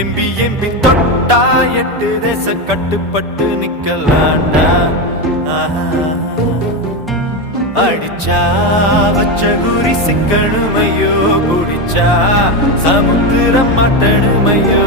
MP MP தொட்டா 8 தேச கட்டுப்பட்டு நிக்கலாண்டா. அடிச்சா வச்ச குறி சிக்கணுமையோ, குடிச்சா சமுத்திரம் மாட்டணுமையோ.